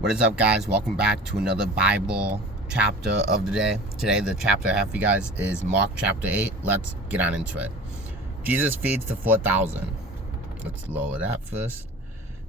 What is up, guys? Welcome back to another Bible chapter of the day. Today, the chapter I have for you guys is Mark chapter 8. Let's get on into it. Jesus feeds the 4,000. Let's lower that first.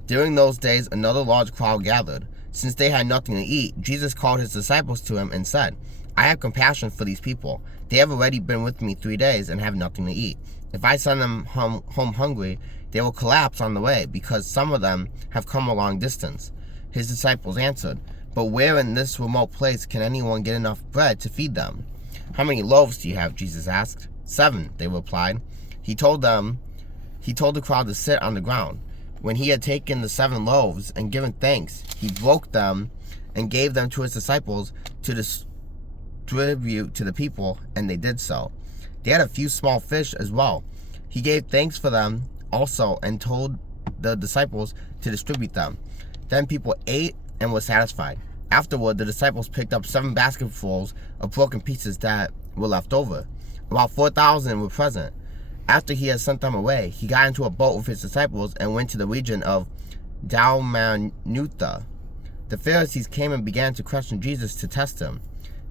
During those days, another large crowd gathered. Since they had nothing to eat, Jesus called his disciples to him and said, I have compassion for these people. They have already been with me 3 days and have nothing to eat. If I send them home hungry, they will collapse on the way because some of them have come a long distance. His disciples answered, But where in this remote place can anyone get enough bread to feed them? How many loaves do you have? Jesus asked. 7, they replied. He told the crowd to sit on the ground. When he had taken the 7 loaves and given thanks, he broke them and gave them to his disciples to distribute to the people, and they did so. They had a few small fish as well. He gave thanks for them also and told the disciples to distribute them. Then people ate and were satisfied. Afterward, the disciples picked up 7 basketfuls of broken pieces that were left over. About 4,000 were present. After he had sent them away, he got into a boat with his disciples and went to the region of Dalmanutha. The Pharisees came and began to question Jesus to test him.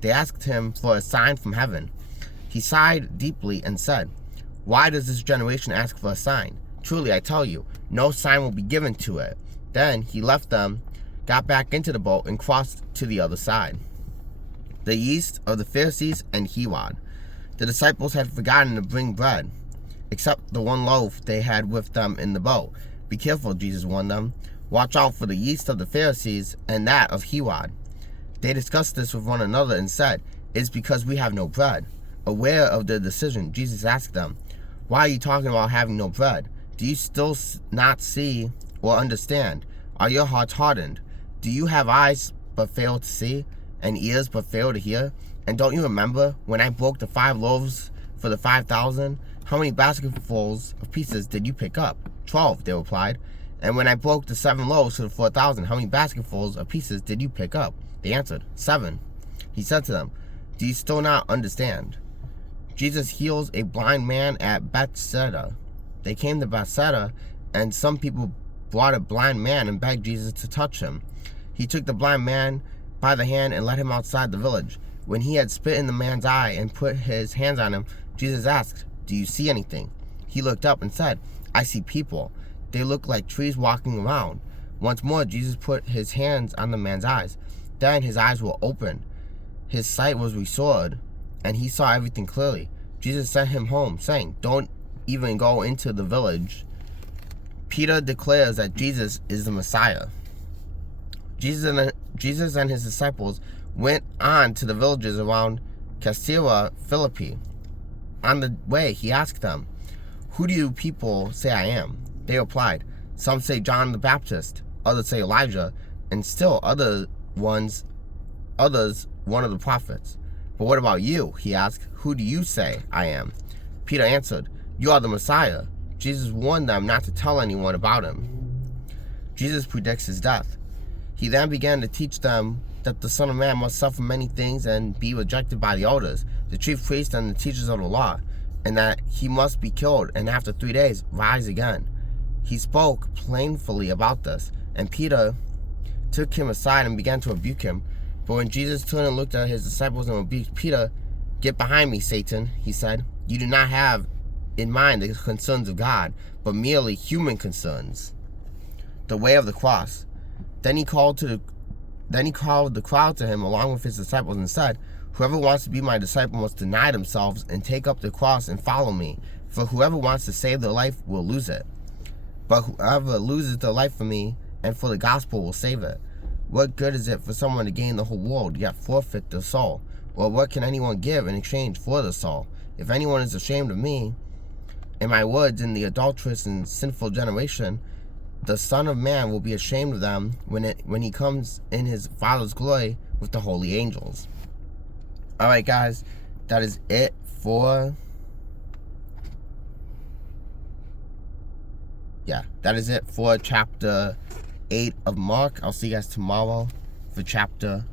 They asked him for a sign from heaven. He sighed deeply and said, Why does this generation ask for a sign? Truly, I tell you, no sign will be given to it. Then he left them, got back into the boat, and crossed to the other side. The yeast of the Pharisees and Herod. The disciples had forgotten to bring bread, except the 1 loaf they had with them in the boat. Be careful, Jesus warned them. Watch out for the yeast of the Pharisees and that of Herod. They discussed this with one another and said, It's because we have no bread. Aware of their decision, Jesus asked them, Why are you talking about having no bread? Do you still not see or understand? Are your hearts hardened? Do you have eyes but fail to see, and ears but fail to hear? And don't you remember when I broke the 5 loaves for the 5,000? How many basketfuls of pieces did you pick up? 12, they replied. And when I broke the 7 loaves for the 4,000, how many basketfuls of pieces did you pick up? They answered, 7. He said to them, Do you still not understand? Jesus heals a blind man at Bethsaida. They came to Bethsaida, and some people brought a blind man and begged Jesus to touch him. He took the blind man by the hand and led him outside the village. When he had spit in the man's eye and put his hands on him, Jesus asked, Do you see anything? He looked up and said, I see people. They look like trees walking around. Once more, Jesus put his hands on the man's eyes. Then his eyes were opened. His sight was restored, and he saw everything clearly. Jesus sent him home, saying, Don't even go into the village. Peter declares that Jesus is the Messiah. Jesus and his disciples went on to the villages around Caesarea Philippi. On the way, he asked them, Who do you people say I am? They replied, Some say John the Baptist, others say Elijah, and still others one of the prophets. But what about you? He asked, Who do you say I am? Peter answered, You are the Messiah. Jesus warned them not to tell anyone about him. Jesus predicts his death. He then began to teach them that the Son of Man must suffer many things and be rejected by the elders, the chief priests, and the teachers of the law, and that he must be killed and after 3 days rise again. He spoke plainly about this, and Peter took him aside and began to rebuke him. But when Jesus turned and looked at his disciples and rebuked Peter, Get behind me, Satan, he said. You do not have in mind the concerns of God, but merely human concerns. The way of the cross. Then he called the crowd to him along with his disciples and said, Whoever wants to be my disciple must deny themselves and take up the cross and follow me. For whoever wants to save their life will lose it. But whoever loses their life for me and for the gospel will save it. What good is it for someone to gain the whole world, yet forfeit their soul? Or what can anyone give in exchange for their soul? If anyone is ashamed of me and my words in the adulterous and sinful generation, the Son of Man will be ashamed of them when he comes in his Father's glory with the holy angels. Alright, guys, that is it for chapter 8 of Mark. I'll see you guys tomorrow for chapter